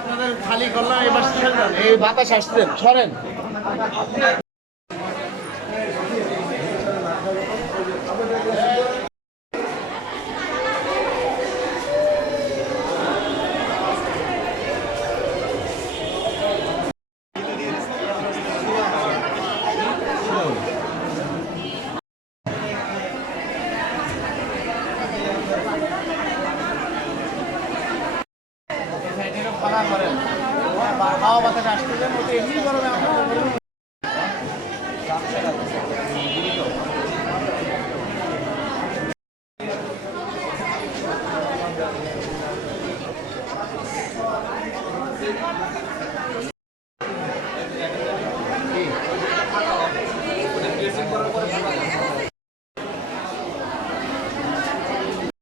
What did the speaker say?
আপনাদের খালি করলাম এবার। এই বাতাস আসছেন সরেন ফাঁকা করেন হাওয়া বাতাস আসতে যায় মধ্যে এমনি গরমে